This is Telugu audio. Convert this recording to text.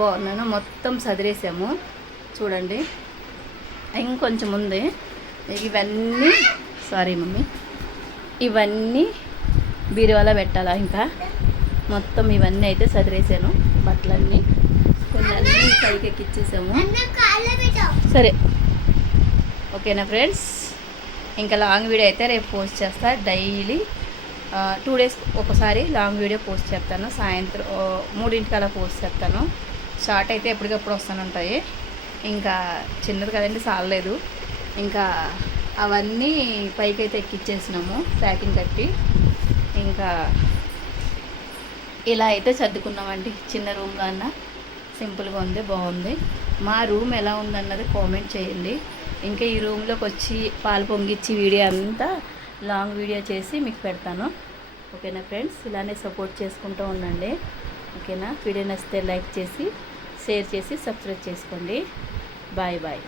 బాగున్నాను. మొత్తం సదిరేసాము చూడండి. ఇంకొంచెం ఉంది. ఇవన్నీ సారీ మమ్మీ, ఇవన్నీ బీరువాలో పెట్టాలా. ఇంకా మొత్తం ఇవన్నీ అయితే సదిరేసాను. బట్టలన్నీ కొన్ని అన్నీ పైకి ఎక్కిచ్చేసాము. సరే ఓకేనా ఫ్రెండ్స్. ఇంకా లాంగ్ వీడియో అయితే రేపు పోస్ట్ చేస్తా. డైలీ 2 days ఒకసారి లాంగ్ వీడియో పోస్ట్ చేస్తాను. సాయంత్రం 3 అలా పోస్ట్ చేస్తాను. షార్ట్ అయితే ఎప్పటికప్పుడు వస్తూనే. ఇంకా చిన్నది కదండి, చాలలేదు. ఇంకా అవన్నీ పైకి అయితే ఎక్కిచ్చేసినాము ప్యాకింగ్ కట్టి. ఇంకా ఇలా అయితే సర్దుకున్నామండి. చిన్న రూమ్లో అన్న సింపుల్గా ఉంది, బాగుంది. మా రూమ్ ఎలా ఉందన్నది కామెంట్ చేయండి. ఇంకా ఈ రూమ్లోకి వచ్చి పాలు పొంగిచ్చి వీడియో అంతా లాంగ్ వీడియో చేసి మీకు పెడతాను. ఓకేనా ఫ్రెండ్స్. ఇలానే సపోర్ట్ చేసుకుంటూ ఉండండి. ఓకేనా. వీడియో నచ్చితే లైక్ చేసి, షేర్ చేసి, సబ్స్క్రైబ్ చేసుకోండి. Bye bye.